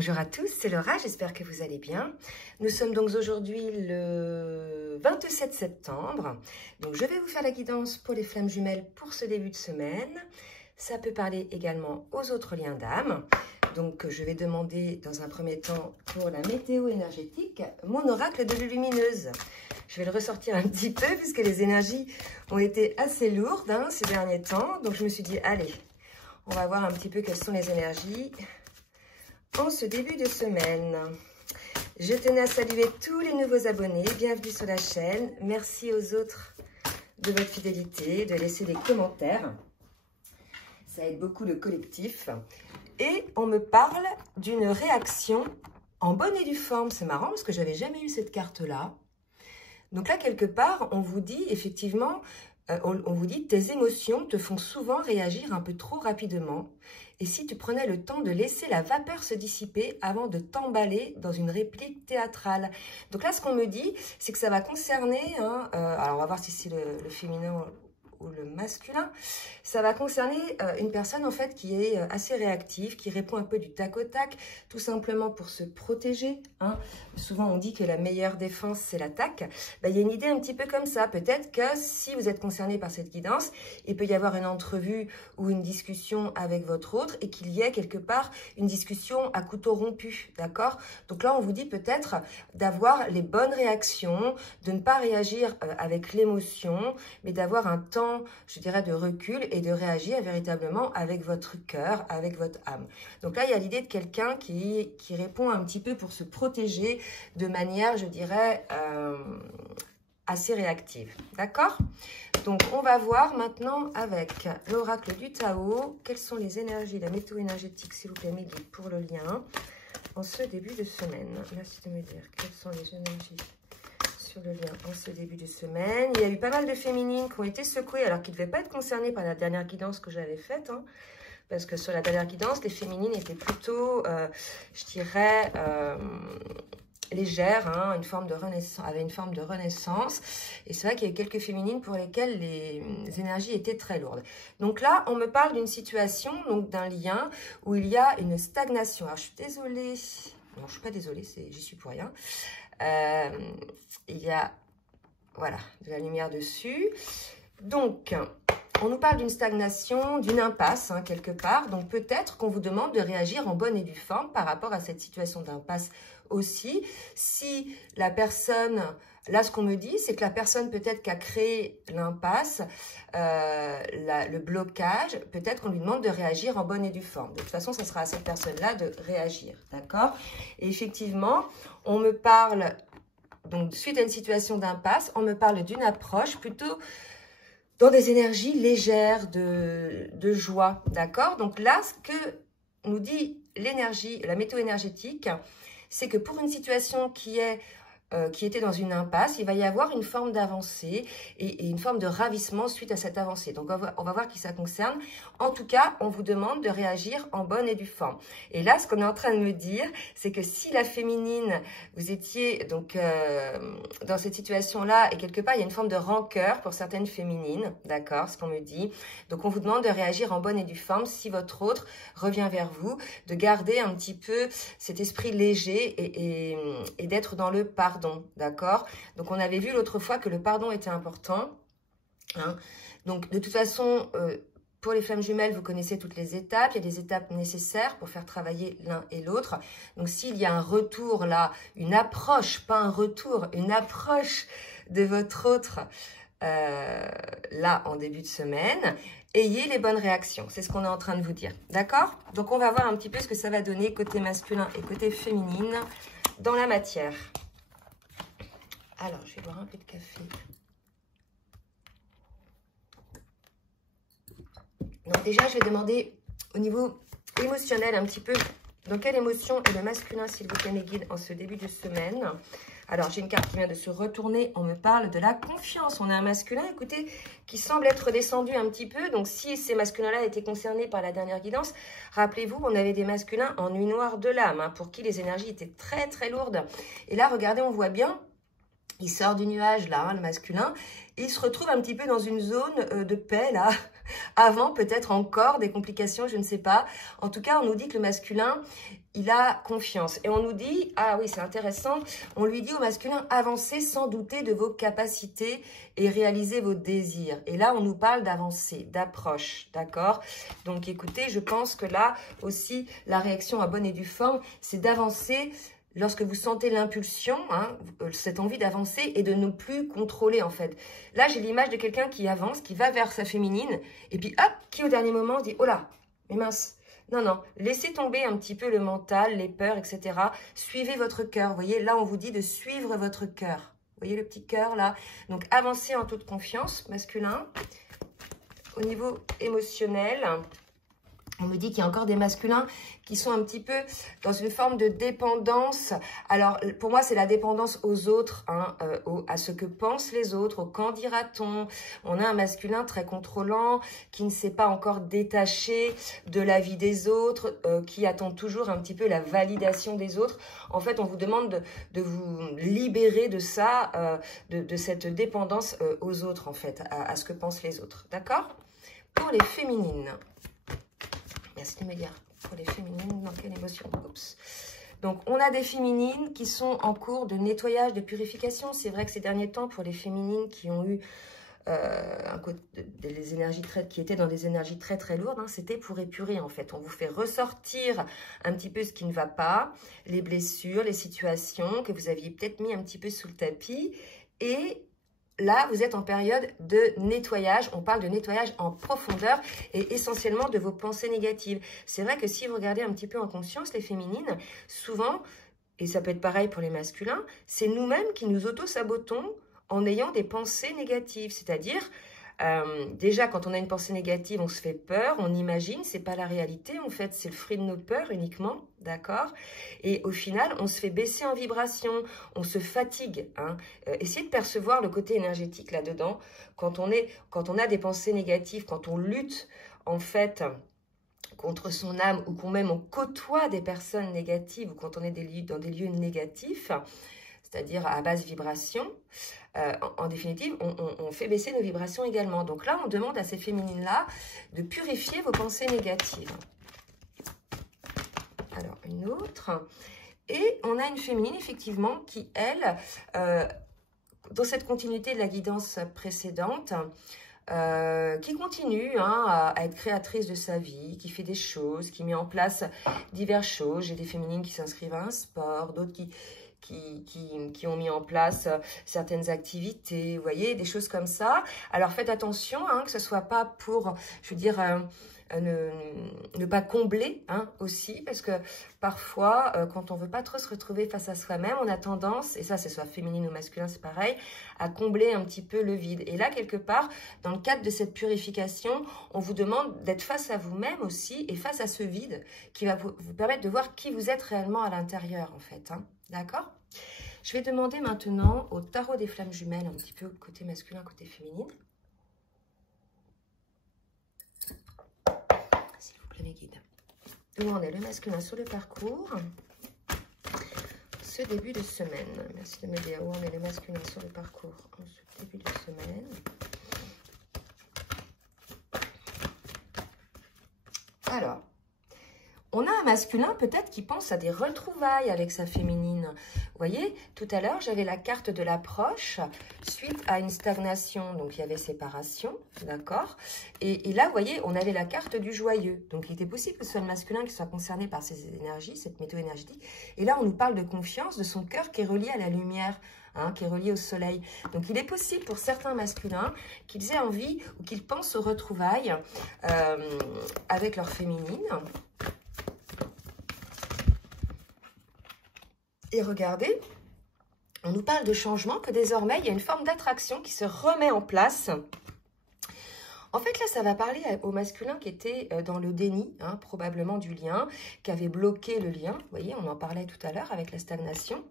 Bonjour à tous, c'est Laura, j'espère que vous allez bien. Nous sommes donc aujourd'hui le 27 septembre. Donc je vais vous faire la guidance pour les flammes jumelles pour ce début de semaine. Ça peut parler également aux autres liens d'âme. Donc je vais demander dans un premier temps pour la météo énergétique mon oracle de lumineuse. Je vais le ressortir un petit peu puisque les énergies ont été assez lourdes ces derniers temps. Donc je me suis dit, allez, on va voir un petit peu quelles sont les énergies en ce début de semaine. Je tenais à saluer tous les nouveaux abonnés. Bienvenue sur la chaîne. Merci aux autres de votre fidélité, de laisser des commentaires. Ça aide beaucoup le collectif. Et on me parle d'une réaction en bonne et due forme. C'est marrant parce que j'avais jamais eu cette carte-là. Donc là, quelque part, on vous dit effectivement, on vous dit tes émotions te font souvent réagir un peu trop rapidement. Et si tu prenais le temps de laisser la vapeur se dissiper avant de t'emballer dans une réplique théâtrale. Donc là, ce qu'on me dit, c'est que ça va concerner, alors on va voir si c'est le féminin ou le masculin, ça va concerner une personne en fait qui est assez réactive, qui répond un peu du tac au tac, tout simplement pour se protéger. Souvent on dit que la meilleure défense c'est l'attaque. Il y a une idée un petit peu comme ça. Peut-être que si vous êtes concerné par cette guidance, il peut y avoir une entrevue ou une discussion avec votre autre et qu'il y ait quelque part une discussion à couteau rompu, d'accord? Donc là on vous dit peut-être d'avoir les bonnes réactions, de ne pas réagir avec l'émotion, mais d'avoir un temps, je dirais, de recul et de réagir véritablement avec votre cœur, avec votre âme. Donc là, il y a l'idée de quelqu'un qui répond un petit peu pour se protéger de manière, je dirais, assez réactive. D'accord? Donc, on va voir maintenant avec l'oracle du Tao, quelles sont les énergies, la météo énergétique, s'il vous plaît, Mehdi, pour le lien, en ce début de semaine. Merci de me dire quelles sont les énergies sur le lien en ce début de semaine. Il y a eu pas mal de féminines qui ont été secouées alors qu'ils ne devaient pas être concernées par la dernière guidance que j'avais faite. Parce que sur la dernière guidance, les féminines étaient plutôt, je dirais, légères, une forme de renaissance, avaient une forme de renaissance. Et c'est vrai qu'il y a eu quelques féminines pour lesquelles les énergies étaient très lourdes. Donc là, on me parle d'une situation, donc d'un lien où il y a une stagnation. Alors je suis désolée, non je suis pas désolée, j'y suis pour rien. Il y a, voilà, de la lumière dessus. Donc, on nous parle d'une stagnation, d'une impasse, quelque part. Donc, peut-être qu'on vous demande de réagir en bonne et due forme par rapport à cette situation d'impasse aussi. Si la personne, là, ce qu'on me dit, c'est que la personne peut-être qui a créé l'impasse, le blocage, peut-être qu'on lui demande de réagir en bonne et due forme. De toute façon, ça sera à cette personne-là de réagir, d'accord? Et effectivement, on me parle, donc suite à une situation d'impasse, on me parle d'une approche plutôt dans des énergies légères, de joie, d'accord? Donc là, ce que nous dit l'énergie, la météo énergétique, c'est que pour une situation qui était dans une impasse, il va y avoir une forme d'avancée et une forme de ravissement suite à cette avancée. Donc, on va voir qui ça concerne. En tout cas, on vous demande de réagir en bonne et due forme. Et là, ce qu'on est en train de me dire, c'est que si la féminine, vous étiez donc dans cette situation-là, et quelque part, il y a une forme de rancœur pour certaines féminines, d'accord, ce qu'on me dit. Donc, on vous demande de réagir en bonne et due forme si votre autre revient vers vous, de garder un petit peu cet esprit léger et d'être dans le pardon. D'accord? Donc, on avait vu l'autre fois que le pardon était important. Donc, de toute façon, pour les flammes jumelles, vous connaissez toutes les étapes. Il y a des étapes nécessaires pour faire travailler l'un et l'autre. Donc, s'il y a un retour là, une approche, pas un retour, une approche de votre autre là, en début de semaine, ayez les bonnes réactions. C'est ce qu'on est en train de vous dire. D'accord? Donc, on va voir un petit peu ce que ça va donner côté masculin et côté féminine dans la matière. Alors, je vais boire un peu de café. Donc déjà, je vais demander au niveau émotionnel un petit peu dans quelle émotion est le masculin, s'il vous plaît, mes guides, en ce début de semaine. Alors, j'ai une carte qui vient de se retourner. On me parle de la confiance. On a un masculin, écoutez, qui semble être descendu un petit peu. Donc, si ces masculins-là étaient concernés par la dernière guidance, rappelez-vous, on avait des masculins en nuit noire de l'âme, pour qui les énergies étaient très, très lourdes. Et là, regardez, on voit bien, il sort du nuage, là, le masculin, Et il se retrouve un petit peu dans une zone de paix, là, avant peut-être encore des complications, je ne sais pas. En tout cas, on nous dit que le masculin, il a confiance. Et on nous dit, ah oui, c'est intéressant, on lui dit au masculin, avancez sans douter de vos capacités et réalisez vos désirs. Et là, on nous parle d'avancer, d'approche, d'accord? Donc écoutez, je pense que là aussi, la réaction à bonne et due forme, c'est d'avancer lorsque vous sentez l'impulsion, hein, cette envie d'avancer et de ne plus contrôler en fait. Là, j'ai l'image de quelqu'un qui avance, qui va vers sa féminine, et puis hop, qui au dernier moment se dit, oh là, mais mince. Non, non, laissez tomber un petit peu le mental, les peurs, etc. Suivez votre cœur. Vous voyez, là, on vous dit de suivre votre cœur. Vous voyez le petit cœur, là? Donc, avancez en toute confiance, masculin. Au niveau émotionnel, on me dit qu'il y a encore des masculins qui sont un petit peu dans une forme de dépendance. Alors, pour moi, c'est la dépendance aux autres, hein, à ce que pensent les autres, au qu'en dira-t-on. On a un masculin très contrôlant, qui ne s'est pas encore détaché de la vie des autres, qui attend toujours un petit peu la validation des autres. En fait, on vous demande de vous libérer de ça, de cette dépendance aux autres, en fait, à ce que pensent les autres. D'accord? Pour les féminines. Merci de me dire, pour les féminines, dans quelle émotion? Oups. Donc, on a des féminines qui sont en cours de nettoyage, de purification. C'est vrai que ces derniers temps, pour les féminines qui ont eu des énergies qui étaient dans des énergies très très lourdes, hein, c'était pour épurer en fait. On vous fait ressortir un petit peu ce qui ne va pas, les blessures, les situations que vous aviez peut-être mis un petit peu sous le tapis. Et là, vous êtes en période de nettoyage. On parle de nettoyage en profondeur et essentiellement de vos pensées négatives. C'est vrai que si vous regardez un petit peu en conscience, les féminines, souvent, et ça peut être pareil pour les masculins, c'est nous-mêmes qui nous auto-sabotons en ayant des pensées négatives. C'est-à-dire, déjà, quand on a une pensée négative, on se fait peur, on imagine, c'est pas la réalité. En fait, c'est le fruit de nos peurs uniquement, d'accord? Et au final, on se fait baisser en vibration, on se fatigue. Hein. Essayez de percevoir le côté énergétique là-dedans. Quand on a des pensées négatives, quand on lutte, en fait, contre son âme, ou quand même on côtoie des personnes négatives, ou quand on est dans des lieux négatifs, c'est-à-dire à basse vibration, en définitive, on fait baisser nos vibrations également. Donc là, on demande à ces féminines-là de purifier vos pensées négatives. Alors, une autre. Et on a une féminine, effectivement, qui, elle, dans cette continuité de la guidance précédente, qui continue hein, à être créatrice de sa vie, qui fait des choses, qui met en place diverses choses. J'ai des féminines qui s'inscrivent à un sport, d'autres qui ont mis en place certaines activités, vous voyez, des choses comme ça. Alors faites attention, hein, que ce ne soit pas pour, je veux dire, ne pas combler hein, aussi, parce que parfois, quand on ne veut pas trop se retrouver face à soi-même, on a tendance, et ça c'est soit féminine ou masculin, c'est pareil, à combler un petit peu le vide. Et là, quelque part, dans le cadre de cette purification, on vous demande d'être face à vous-même aussi, et face à ce vide, qui va vous permettre de voir qui vous êtes réellement à l'intérieur, en fait. Hein. D'accord? Je vais demander maintenant au tarot des flammes jumelles, un petit peu côté masculin, côté féminine. S'il vous plaît, mes guides. Où en est le masculin sur le parcours ce début de semaine? Merci de me dire où en est le masculin sur le parcours en ce début de semaine. Alors, on a un masculin peut-être qui pense à des retrouvailles avec sa féminine. Vous voyez, tout à l'heure, j'avais la carte de l'approche suite à une stagnation. Donc, il y avait séparation, d'accord? Et là, vous voyez, on avait la carte du joyeux. Donc, il était possible que ce soit le masculin qui soit concerné par ces énergies, cette météo énergétique. Et là, on nous parle de confiance, de son cœur qui est relié à la lumière. Hein, qui est relié au soleil. Donc, il est possible pour certains masculins qu'ils aient envie ou qu'ils pensent aux retrouvailles avec leur féminine. Et regardez, on nous parle de changement, que désormais, il y a une forme d'attraction qui se remet en place. En fait, là, ça va parler au masculin qui était dans le déni, hein, probablement du lien, qui avait bloqué le lien. Vous voyez, on en parlait tout à l'heure avec la stagnation.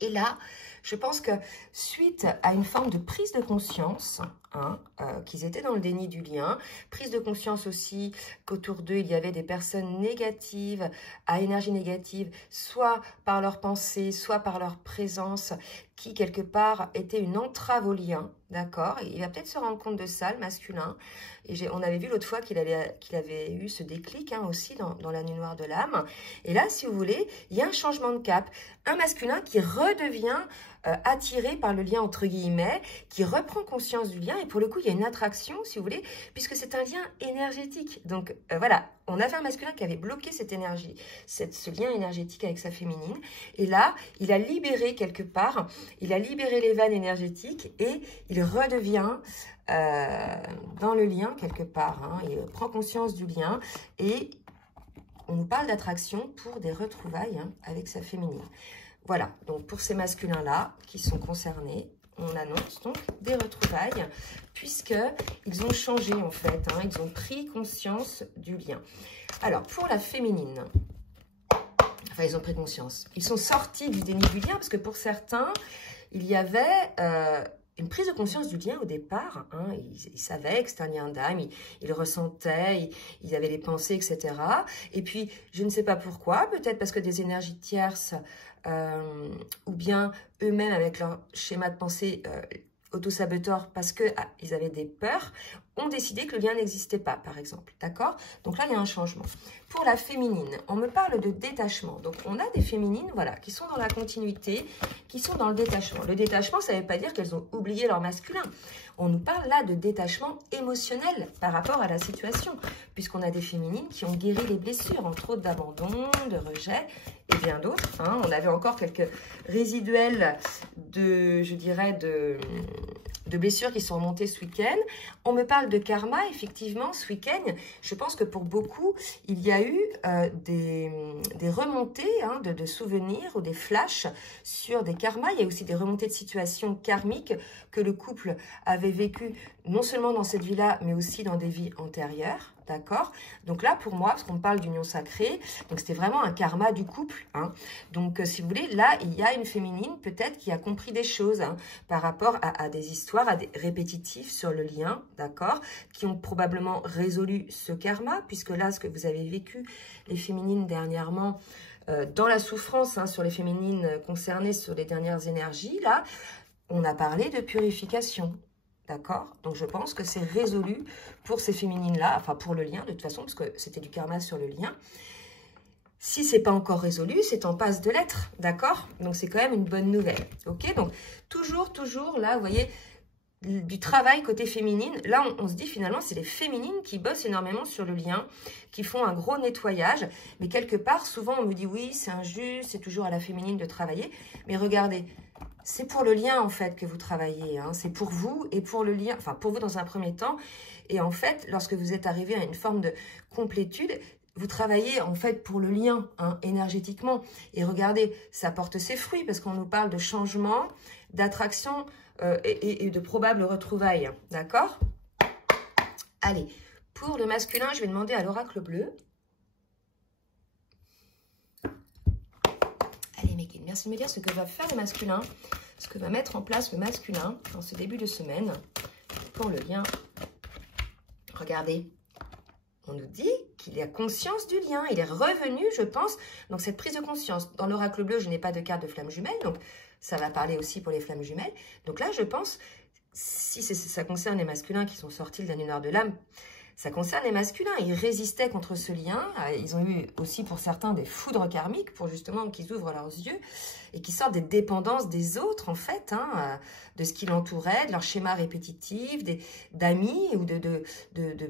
Et là, je pense que suite à une forme de prise de conscience, hein, qu'ils étaient dans le déni du lien, prise de conscience aussi qu'autour d'eux, il y avait des personnes négatives, à énergie négative, soit par leur pensée, soit par leur présence, qui quelque part étaient une entrave au lien. d'accord? Il va peut-être se rendre compte de ça, le masculin. Et on avait vu l'autre fois qu'il avait eu ce déclic hein, aussi dans la nuit noire de l'âme. Et là, si vous voulez, il y a un changement de cap. Un masculin qui redevient attiré par le lien entre guillemets, qui reprend conscience du lien. Et pour le coup, il y a une attraction, si vous voulez, puisque c'est un lien énergétique. Donc voilà, on avait un masculin qui avait bloqué cette énergie, ce lien énergétique avec sa féminine. Et là, il a libéré quelque part, il a libéré les vannes énergétiques et il redevient dans le lien quelque part. Hein, il prend conscience du lien et on nous parle d'attraction pour des retrouvailles hein, avec sa féminine. Voilà, donc pour ces masculins-là qui sont concernés, on annonce donc des retrouvailles puisqu'ils ont changé en fait, hein, ils ont pris conscience du lien. Alors pour la féminine, enfin ils ont pris conscience, ils sont sortis du déni du lien parce que pour certains, il y avait une prise de conscience du lien au départ. Hein, ils savaient que c'était un lien d'âme, ils ressentaient, ils avaient les pensées, etc. Et puis, je ne sais pas pourquoi, peut-être parce que des énergies tierces, ou bien eux-mêmes avec leur schéma de pensée autosaboteur, parce qu'ils avaient des peurs, ont décidé que le lien n'existait pas, par exemple. D'accord? Donc là, il y a un changement. Pour la féminine, on me parle de détachement. Donc, on a des féminines, voilà, qui sont dans la continuité, qui sont dans le détachement. Le détachement, ça ne veut pas dire qu'elles ont oublié leur masculin. On nous parle là de détachement émotionnel par rapport à la situation, puisqu'on a des féminines qui ont guéri les blessures, entre autres d'abandon, de rejet, et bien d'autres. Hein. On avait encore quelques résiduels de, je dirais, de blessures qui sont remontées ce week-end. On me parle de karma, effectivement, ce week-end. Je pense que pour beaucoup, il y a eu des remontées hein, de souvenirs ou des flashs sur des karmas. Il y a aussi des remontées de situations karmiques que le couple avait vécues non seulement dans cette vie-là, mais aussi dans des vies antérieures. D'accord? Donc là, pour moi, parce qu'on me parle d'union sacrée, donc c'était vraiment un karma du couple. Hein. Donc, si vous voulez, là, il y a une féminine peut-être qui a compris des choses hein, par rapport à des histoires répétitives sur le lien, d'accord? Qui ont probablement résolu ce karma, puisque là, ce que vous avez vécu, les féminines dernièrement, dans la souffrance, hein, sur les féminines concernées, sur les dernières énergies, là, on a parlé de purification. D'accord? Donc, je pense que c'est résolu pour ces féminines-là, enfin pour le lien de toute façon, parce que c'était du karma sur le lien. Si ce n'est pas encore résolu, c'est en passe de l'être, d'accord? Donc, c'est quand même une bonne nouvelle, ok? Donc, toujours, là, vous voyez, du travail côté féminine. Là, on se dit finalement, c'est les féminines qui bossent énormément sur le lien, qui font un gros nettoyage. Mais quelque part, souvent, on me dit, oui, c'est injuste, c'est toujours à la féminine de travailler. Mais regardez, c'est pour le lien, en fait, que vous travaillez. Hein. C'est pour vous et pour le lien, enfin, pour vous dans un premier temps. Et en fait, lorsque vous êtes arrivé à une forme de complétude, vous travaillez, en fait, pour le lien, hein, énergétiquement. Et regardez, ça porte ses fruits parce qu'on nous parle de changement, d'attraction et de probables retrouvailles. D'accord? Allez, pour le masculin, je vais demander à l'oracle bleu. Allez, Megan, merci de me dire ce que va faire le masculin, ce que va mettre en place le masculin dans ce début de semaine pour le lien. Regardez, on nous dit qu'il a conscience du lien. Il est revenu, je pense, donc cette prise de conscience. Dans l'oracle bleu, je n'ai pas de carte de flamme jumelle, donc ça va parler aussi pour les flammes jumelles. Donc là, je pense, si ça concerne les masculins qui sont sortis de la nuit noire de l'âme, ça concerne les masculins. Ils résistaient contre ce lien. Ils ont eu aussi pour certains des foudres karmiques pour justement qu'ils ouvrent leurs yeux et qu'ils sortent des dépendances des autres en fait, hein, de ce qui l'entourait, de leur schéma répétitif, d'amis ou de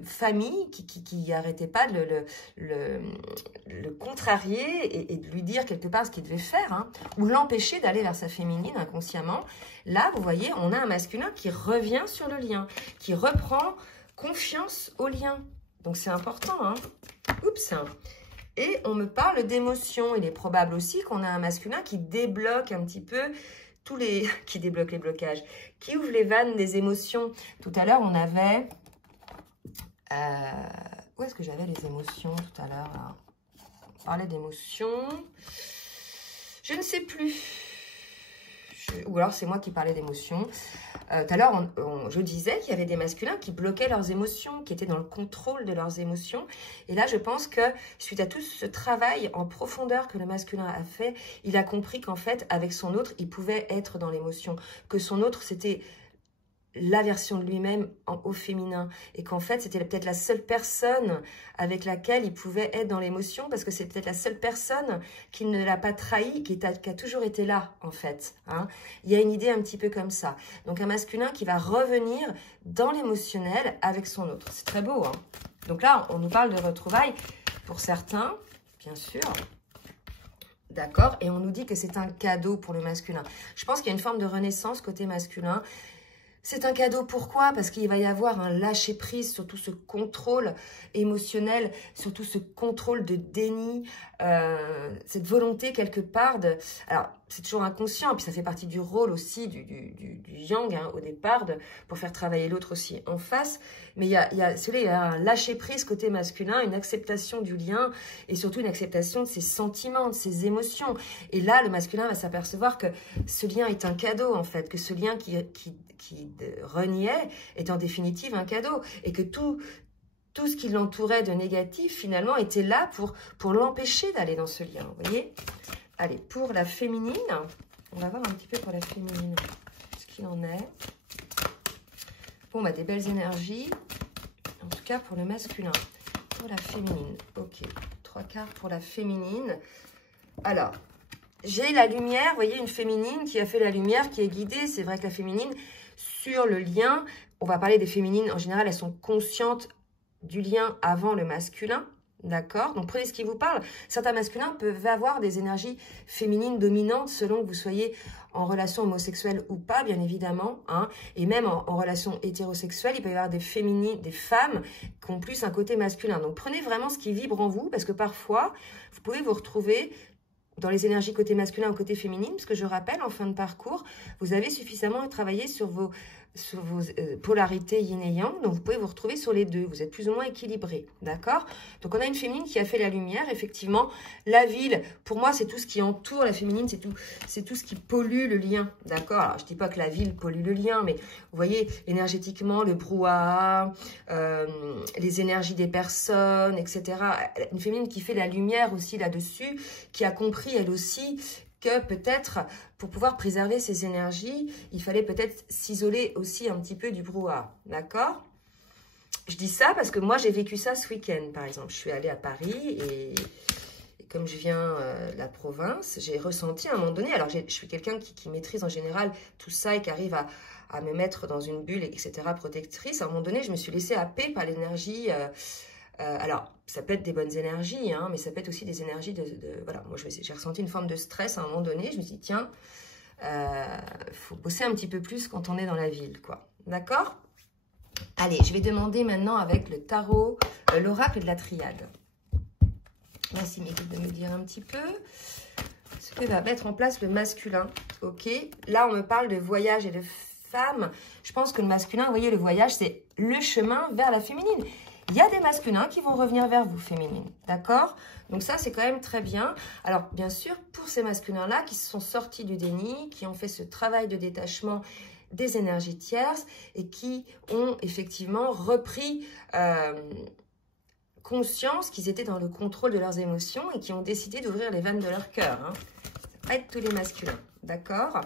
familles qui n'arrêtaient pas de le contrarier et de lui dire quelque part ce qu'il devait faire, hein, ou l'empêcher d'aller vers sa féminine inconsciemment. Là, vous voyez, on a un masculin qui revient sur le lien, qui reprend confiance au lien. Donc, c'est important. Hein. Oups. Et on me parle d'émotions. Il est probable aussi qu'on a un masculin qui débloque un petit peu tous les... qui débloque les blocages, qui ouvre les vannes des émotions. Tout à l'heure, on avait... Où est-ce que j'avais les émotions tout à l'heure? On parlait d'émotions. Je ne sais plus. Ou alors, c'est moi qui parlais d'émotions. Tout à l'heure, je disais qu'il y avait des masculins qui bloquaient leurs émotions, qui étaient dans le contrôle de leurs émotions. Et là, je pense que suite à tout ce travail en profondeur que le masculin a fait, il a compris qu'en fait, avec son autre, il pouvait être dans l'émotion. Que son autre, c'était la version de lui-même au féminin. Et qu'en fait, c'était peut-être la seule personne avec laquelle il pouvait être dans l'émotion, parce que c'est peut-être la seule personne qui ne l'a pas trahi, qui a toujours été là, en fait. Hein. Il y a une idée un petit peu comme ça. Donc, un masculin qui va revenir dans l'émotionnel avec son autre. C'est très beau. Hein. Donc là, on nous parle de retrouvailles pour certains, bien sûr. D'accord? Et on nous dit que c'est un cadeau pour le masculin. Je pense qu'il y a une forme de renaissance côté masculin. C'est un cadeau, pourquoi? Parce qu'il va y avoir un lâcher-prise sur tout ce contrôle émotionnel, sur tout ce contrôle de déni, cette volonté quelque part de... Alors, c'est toujours inconscient, puis ça fait partie du rôle aussi du yang, hein, au départ, pour faire travailler l'autre aussi en face. Mais il y a un lâcher-prise côté masculin, une acceptation du lien, et surtout une acceptation de ses sentiments, de ses émotions. Et là, le masculin va s'apercevoir que ce lien est un cadeau, en fait, que ce lien qui reniait est en définitive un cadeau, et que tout ce qui l'entourait de négatif, finalement, était là pour l'empêcher d'aller dans ce lien, vous voyez? Allez, pour la féminine, on va voir un petit peu pour la féminine ce qu'il en est. Bon, bah, des belles énergies, en tout cas pour le masculin. Pour la féminine, ok, 3/4 pour la féminine. Alors, j'ai la lumière, vous voyez, une féminine qui a fait la lumière, qui est guidée. C'est vrai que la féminine, sur le lien, on va parler des féminines, en général, elles sont conscientes du lien avant le masculin, d'accord? Donc, prenez ce qui vous parle. Certains masculins peuvent avoir des énergies féminines dominantes selon que vous soyez en relation homosexuelle ou pas, bien évidemment, hein. Et même en relation hétérosexuelle, il peut y avoir des féminines, des femmes qui ont plus un côté masculin. Donc, prenez vraiment ce qui vibre en vous, parce que parfois, vous pouvez vous retrouver dans les énergies côté masculin ou côté féminine, parce que je rappelle, en fin de parcours, vous avez suffisamment travaillé sur vos polarités yin et yang, donc vous pouvez vous retrouver sur les deux, vous êtes plus ou moins équilibré, d'accord? Donc on a une féminine qui a fait la lumière, effectivement, la ville, pour moi c'est tout ce qui entoure la féminine, c'est tout ce qui pollue le lien, d'accord? Alors je dis pas que la ville pollue le lien, mais vous voyez, énergétiquement, le brouhaha, les énergies des personnes, etc. Une féminine qui fait la lumière aussi là-dessus, qui a compris elle aussi que peut-être, pour pouvoir préserver ses énergies, il fallait peut-être s'isoler aussi un petit peu du brouhaha, d'accord? Je dis ça parce que moi, j'ai vécu ça ce week-end, par exemple. Je suis allée à Paris et comme je viens de la province, j'ai ressenti à un moment donné, alors je suis quelqu'un qui maîtrise en général tout ça et qui arrive à me mettre dans une bulle, etc., protectrice. À un moment donné, je me suis laissée happer par l'énergie... alors, ça peut être des bonnes énergies, hein, mais ça peut être aussi des énergies voilà, moi, j'ai ressenti une forme de stress à un moment donné. Je me suis dit, tiens, faut bosser un petit peu plus quand on est dans la ville, quoi. D'accord? Allez, je vais demander maintenant avec le tarot, l'oracle de la triade. Merci, Miguel, de me dire un petit peu ce que va mettre en place le masculin. Ok, là, on me parle de voyage et de femme. Je pense que le masculin, vous voyez, le voyage, c'est le chemin vers la féminine. Il y a des masculins qui vont revenir vers vous, féminine. D'accord? Donc ça, c'est quand même très bien. Alors, bien sûr, pour ces masculins-là qui se sont sortis du déni, qui ont fait ce travail de détachement des énergies tierces et qui ont effectivement repris conscience qu'ils étaient dans le contrôle de leurs émotions et qui ont décidé d'ouvrir les vannes de leur cœur. Hein. Ça ne va pas être tous les masculins. D'accord?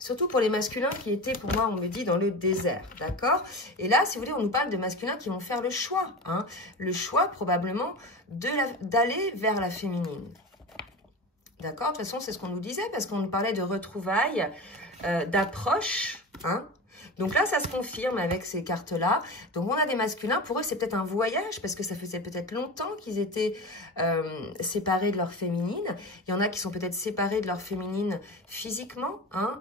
Surtout pour les masculins qui étaient, pour moi, on me dit, dans le désert, d'accord? Et là, si vous voulez, on nous parle de masculins qui vont faire le choix, hein? Le choix, probablement, d'aller vers la féminine. D'accord? De toute façon, c'est ce qu'on nous disait, parce qu'on nous parlait de retrouvailles, d'approche, hein? Donc là, ça se confirme avec ces cartes-là. Donc, on a des masculins. Pour eux, c'est peut-être un voyage parce que ça faisait peut-être longtemps qu'ils étaient séparés de leur féminine. Il y en a qui sont peut-être séparés de leur féminine physiquement, hein,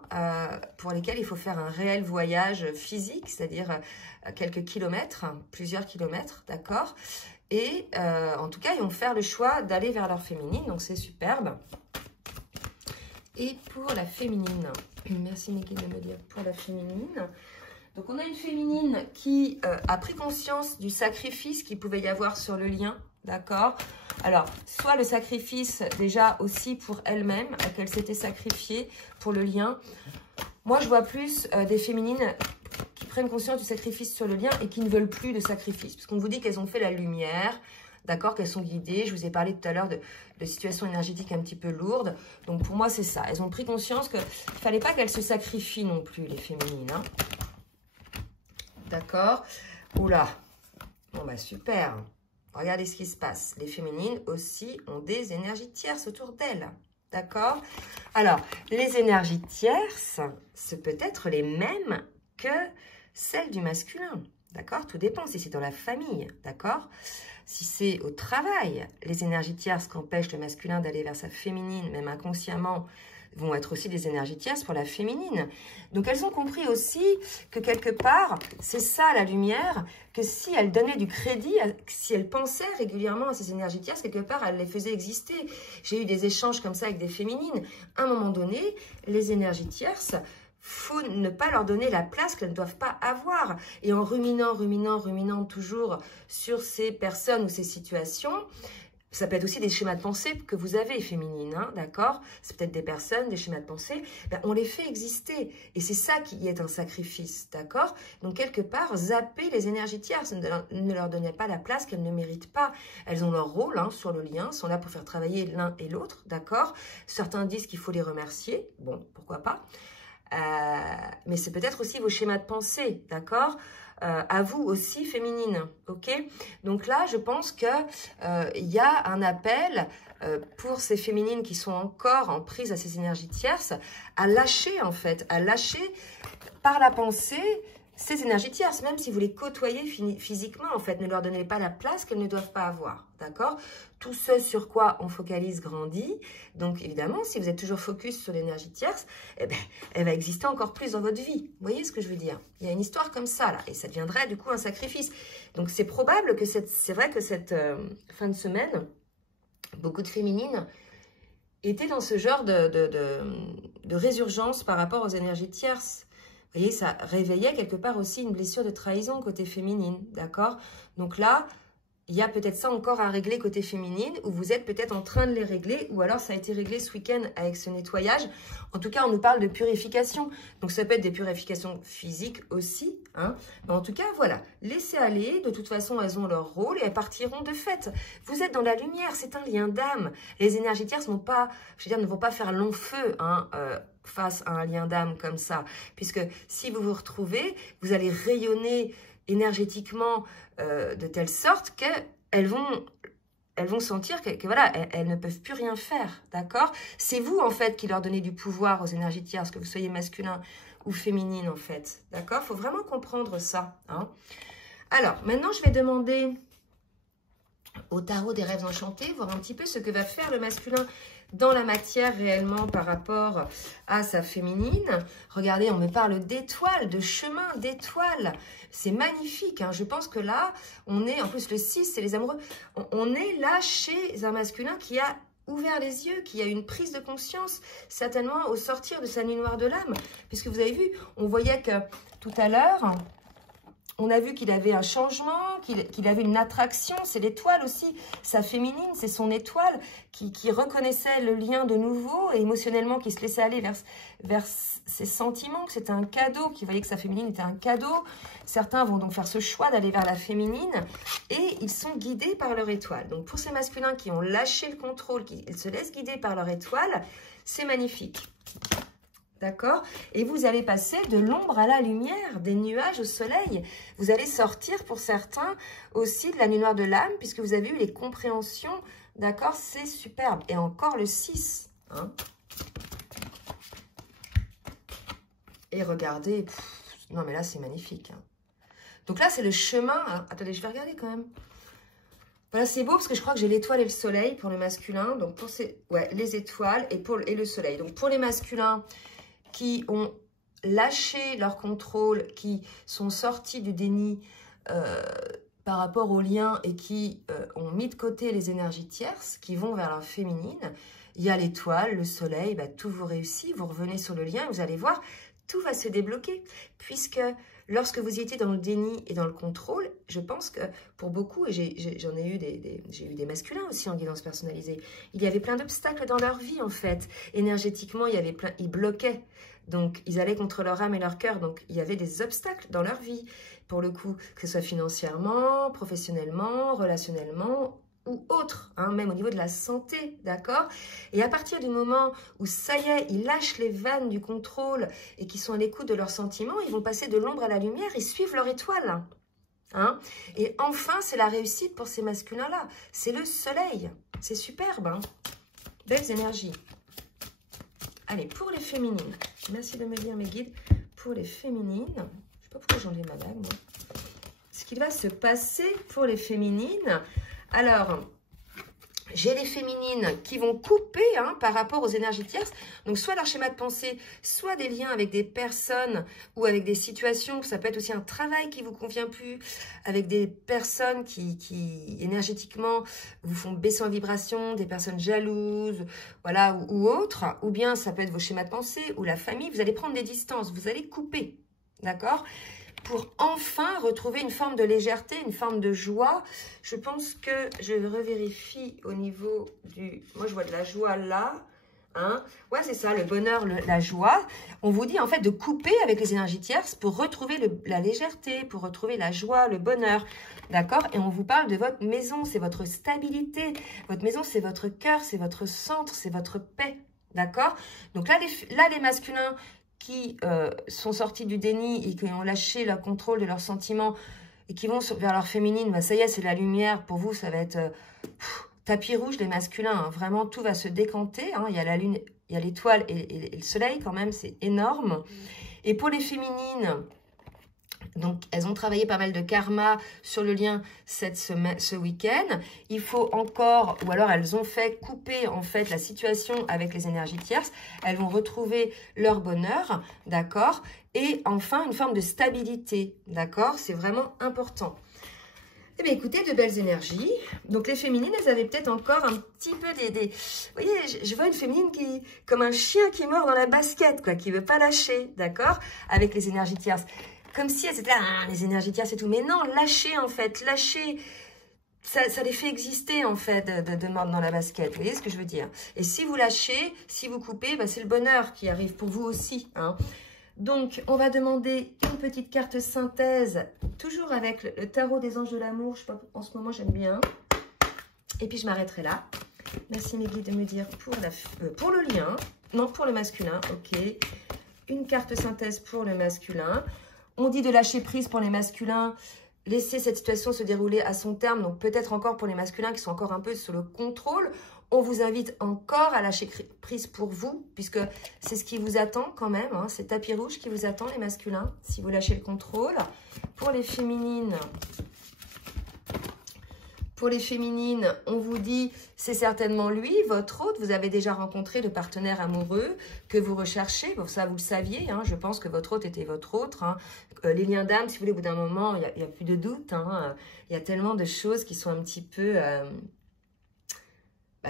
pour lesquels il faut faire un réel voyage physique, c'est-à-dire quelques kilomètres, plusieurs kilomètres, d'accord? Et en tout cas, ils vont faire le choix d'aller vers leur féminine. Donc, c'est superbe. Et pour la féminine, merci Niki de me dire pour la féminine. Donc on a une féminine qui a pris conscience du sacrifice qu'il pouvait y avoir sur le lien, d'accord? Alors, soit le sacrifice déjà aussi pour elle-même, qu'elle s'était sacrifiée pour le lien. Moi, je vois plus des féminines qui prennent conscience du sacrifice sur le lien et qui ne veulent plus de sacrifice. Parce qu'on vous dit qu'elles ont fait la lumière, d'accord, qu'elles sont guidées. Je vous ai parlé tout à l'heure de situations énergétiques un petit peu lourdes. Donc, pour moi, c'est ça. Elles ont pris conscience qu'il ne fallait pas qu'elles se sacrifient non plus, les féminines. Hein. d'accord? Oula, bon bah super. Regardez ce qui se passe. Les féminines aussi ont des énergies tierces autour d'elles, d'accord? Alors, les énergies tierces, c'est peut-être les mêmes que celles du masculin, d'accord? Tout dépend si c'est dans la famille, d'accord? Si c'est au travail, les énergies tierces qui empêchent le masculin d'aller vers sa féminine, même inconsciemment, vont être aussi des énergies tierces pour la féminine. Donc, elles ont compris aussi que quelque part, c'est ça la lumière, que si elles donnaient du crédit, si elles pensaient régulièrement à ces énergies tierces, quelque part, elles les faisaient exister. J'ai eu des échanges comme ça avec des féminines. À un moment donné, les énergies tierces, faut ne pas leur donner la place qu'elles ne doivent pas avoir. Et en ruminant toujours sur ces personnes ou ces situations, ça peut être aussi des schémas de pensée que vous avez féminines, hein, d'accord? C'est peut-être des personnes, des schémas de pensée, ben, on les fait exister. Et c'est ça qui est un sacrifice, d'accord? Donc, quelque part, zapper les énergies tierces, ne leur donnez pas la place qu'elles ne méritent pas. Elles ont leur rôle hein, sur le lien, sont là pour faire travailler l'un et l'autre, d'accord? Certains disent qu'il faut les remercier, bon, pourquoi pas? Mais c'est peut-être aussi vos schémas de pensée, d'accord? À vous aussi, féminine, ok? Donc là, je pense que il y a un appel pour ces féminines qui sont encore en prise à ces énergies tierces, à lâcher en fait, à lâcher par la pensée ces énergies tierces, même si vous les côtoyez physiquement, en fait, ne leur donnez pas la place qu'elles ne doivent pas avoir, d'accord? Tout ce sur quoi on focalise grandit. Donc, évidemment, si vous êtes toujours focus sur l'énergie tierce, eh ben, elle va exister encore plus dans votre vie. Vous voyez ce que je veux dire? Il y a une histoire comme ça, là, et ça deviendrait, du coup, un sacrifice. Donc, c'est probable que c'est vrai que cette fin de semaine, beaucoup de féminines étaient dans ce genre de résurgence par rapport aux énergies tierces. Vous voyez, ça réveillait quelque part aussi une blessure de trahison côté féminine, d'accord? Donc là, il y a peut-être ça encore à régler côté féminine, ou vous êtes peut-être en train de les régler, ou alors ça a été réglé ce week-end avec ce nettoyage. En tout cas, on nous parle de purification. Donc ça peut être des purifications physiques aussi, hein. Mais en tout cas, voilà, laissez aller. De toute façon, elles ont leur rôle et elles partiront de fait. Vous êtes dans la lumière, c'est un lien d'âme. Les énergies tierces n'ont pas, je veux dire, ne vont pas faire long feu, hein, face à un lien d'âme comme ça. Puisque si vous vous retrouvez, vous allez rayonner énergétiquement de telle sorte qu'elles vont sentir que voilà, elles ne peuvent plus rien faire, d'accord? C'est vous, en fait, qui leur donnez du pouvoir aux énergies tierces, que vous soyez masculin ou féminine, en fait, d'accord? Il faut vraiment comprendre ça, hein? Alors, maintenant, je vais demander au tarot des rêves enchantés, voir un petit peu ce que va faire le masculin dans la matière réellement par rapport à sa féminine. Regardez, on me parle d'étoiles, de chemin, d'étoiles. C'est magnifique, hein. Je pense que là, on est, en plus le 6, c'est les amoureux, on est là chez un masculin qui a ouvert les yeux, qui a une prise de conscience, certainement au sortir de sa nuit noire de l'âme. Puisque vous avez vu, on voyait que tout à l'heure, on a vu qu'il avait un changement, qu'il avait une attraction. C'est l'étoile aussi, sa féminine, c'est son étoile qui reconnaissait le lien de nouveau et émotionnellement qui se laissait aller vers ses sentiments, que c'était un cadeau, qui voyait que sa féminine était un cadeau. Certains vont donc faire ce choix d'aller vers la féminine et ils sont guidés par leur étoile. Donc pour ces masculins qui ont lâché le contrôle, qui se laissent guider par leur étoile, c'est magnifique. D'accord? Et vous allez passer de l'ombre à la lumière, des nuages au soleil. Vous allez sortir pour certains aussi de la nuit noire de l'âme, puisque vous avez eu les compréhensions. D'accord? C'est superbe. Et encore le 6. Hein? Et regardez. Non, mais là, c'est magnifique. Hein. Donc là, c'est le chemin. Alors, attendez, je vais regarder quand même. Voilà, c'est beau parce que je crois que j'ai l'étoile et le soleil pour le masculin. Donc, pour ces... ouais, les étoiles et le soleil. Donc, pour les masculins qui ont lâché leur contrôle, qui sont sortis du déni par rapport aux liens et qui ont mis de côté les énergies tierces, qui vont vers la féminine, il y a l'étoile, le soleil, bah, tout vous réussit, vous revenez sur le lien et vous allez voir, tout va se débloquer. Puisque lorsque vous étiez dans le déni et dans le contrôle, je pense que pour beaucoup, et j'ai eu des masculins aussi en guidance personnalisée, il y avait plein d'obstacles dans leur vie en fait. Énergétiquement, ils bloquaient. Donc, ils allaient contre leur âme et leur cœur. Donc, il y avait des obstacles dans leur vie. Pour le coup, que ce soit financièrement, professionnellement, relationnellement, ou autre, hein, même au niveau de la santé, d'accord? Et à partir du moment où ça y est, ils lâchent les vannes du contrôle et qu'ils sont à l'écoute de leurs sentiments, ils vont passer de l'ombre à la lumière, ils suivent leur étoile. Hein? Et enfin, c'est la réussite pour ces masculins-là. C'est le soleil. C'est superbe. Hein? Belles énergies. Allez, pour les féminines. Merci de me lire mes guides. Pour les féminines. Je ne sais pas pourquoi j'en ai ma bague, moi. Ce qu'il va se passer pour les féminines. Alors, j'ai les féminines qui vont couper hein, par rapport aux énergies tierces. Donc, soit leur schéma de pensée, soit des liens avec des personnes ou avec des situations. Ça peut être aussi un travail qui ne vous convient plus, avec des personnes qui énergétiquement vous font baisser en vibration, des personnes jalouses, voilà, ou autres. Ou bien, ça peut être vos schémas de pensée ou la famille. Vous allez prendre des distances, vous allez couper, d'accord ? Pour enfin retrouver une forme de légèreté, une forme de joie. Je pense que je revérifie au niveau du... Moi, je vois de la joie là. Hein. Ouais, c'est ça, le bonheur, la joie. On vous dit en fait de couper avec les énergies tierces pour retrouver la légèreté, pour retrouver la joie, le bonheur. D'accord? Et on vous parle de votre maison, c'est votre stabilité. Votre maison, c'est votre cœur, c'est votre centre, c'est votre paix. D'accord? Donc là, les masculins qui sont sortis du déni et qui ont lâché le contrôle de leurs sentiments et qui vont vers leur féminine, bah ça y est, c'est la lumière. Pour vous, ça va être tapis rouge, les masculins. Hein. Vraiment, tout va se décanter. Hein. Il y a la lune, il y a l'étoile et le soleil quand même, c'est énorme. Et pour les féminines, donc elles ont travaillé pas mal de karma sur le lien ce week-end. Il faut encore, ou alors elles ont fait couper en fait la situation avec les énergies tierces. Elles vont retrouver leur bonheur, d'accord? Et enfin une forme de stabilité, d'accord? C'est vraiment important. Eh bien, écoutez, de belles énergies. Donc, les féminines, elles avaient peut-être encore un petit peu des... Vous voyez, je vois une féminine qui, comme un chien qui mord dans la basket, quoi, qui ne veut pas lâcher, d'accord? Avec les énergies tierces. Comme si elles étaient là, les énergies tierces et tout. Mais non, lâcher, en fait, lâcher... Ça les fait exister, en fait, de mordre dans la basket. Vous voyez ce que je veux dire? Et si vous lâchez, si vous coupez, bah, c'est le bonheur qui arrive pour vous aussi, hein. Donc, on va demander une petite carte synthèse, toujours avec le tarot des anges de l'amour. Je sais pas, en ce moment, j'aime bien. Et puis, je m'arrêterai là. Merci, mes guides, de me dire pour le lien. Non, pour le masculin. OK. Une carte synthèse pour le masculin. On dit de lâcher prise pour les masculins. Laisser cette situation se dérouler à son terme. Donc, peut-être encore pour les masculins qui sont encore un peu sur le contrôle. On vous invite encore à lâcher prise pour vous, puisque c'est ce qui vous attend quand même. Hein, c'est tapis rouge qui vous attend, les masculins, si vous lâchez le contrôle. Pour les féminines, on vous dit, c'est certainement lui, votre autre. Vous avez déjà rencontré le partenaire amoureux que vous recherchez. Bon, ça, vous le saviez. Hein, je pense que votre autre était votre autre. Hein. Les liens d'âme, si vous voulez, au bout d'un moment, il n'y a plus de doute. Hein. Il y a tellement de choses qui sont un petit peu...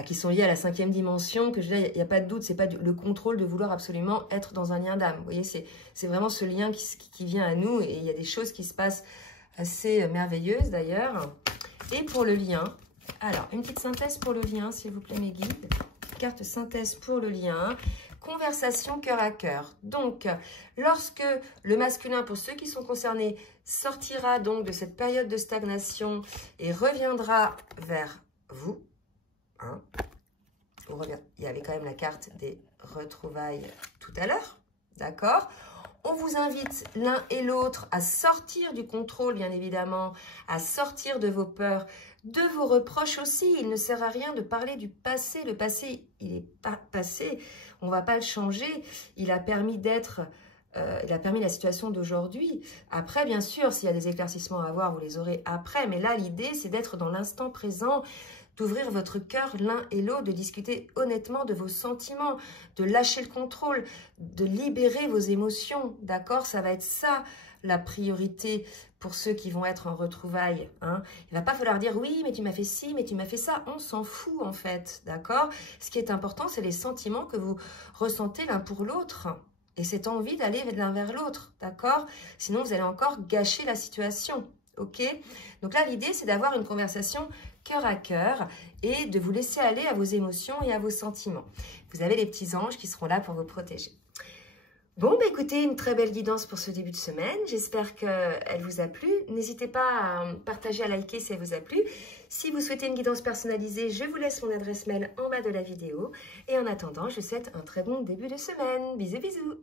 qui sont liées à la 5e dimension, que je dis, il n'y a pas de doute, c'est pas le contrôle de vouloir absolument être dans un lien d'âme. Vous voyez, c'est vraiment ce lien qui vient à nous, et il y a des choses qui se passent assez merveilleuses d'ailleurs. Et pour le lien, alors, une petite synthèse pour le lien, s'il vous plaît, mes guides. Carte synthèse pour le lien. Conversation cœur à cœur. Donc, lorsque le masculin, pour ceux qui sont concernés, sortira donc de cette période de stagnation et reviendra vers vous, hein. Il y avait quand même la carte des retrouvailles tout à l'heure, d'accord? On vous invite l'un et l'autre à sortir du contrôle, bien évidemment, à sortir de vos peurs, de vos reproches aussi. Il ne sert à rien de parler du passé. Le passé, il est pas passé, on ne va pas le changer. Il a permis d'être... il a permis la situation d'aujourd'hui. Après, bien sûr, s'il y a des éclaircissements à avoir, vous les aurez après. Mais là, l'idée, c'est d'être dans l'instant présent, d'ouvrir votre cœur l'un et l'autre, de discuter honnêtement de vos sentiments, de lâcher le contrôle, de libérer vos émotions, d'accord? Ça va être ça, la priorité pour ceux qui vont être en retrouvailles. Hein. Il ne va pas falloir dire « oui, mais tu m'as fait ci, mais tu m'as fait ça ». On s'en fout, en fait, d'accord? Ce qui est important, c'est les sentiments que vous ressentez l'un pour l'autre. Et cette envie d'aller l'un vers l'autre, d'accord? Sinon, vous allez encore gâcher la situation, ok? Donc là, l'idée, c'est d'avoir une conversation cœur à cœur et de vous laisser aller à vos émotions et à vos sentiments. Vous avez les petits anges qui seront là pour vous protéger. Bon, bah écoutez, une très belle guidance pour ce début de semaine. J'espère qu'elle vous a plu. N'hésitez pas à partager, à liker si elle vous a plu. Si vous souhaitez une guidance personnalisée, je vous laisse mon adresse mail en bas de la vidéo. Et en attendant, je vous souhaite un très bon début de semaine. Bisous, bisous!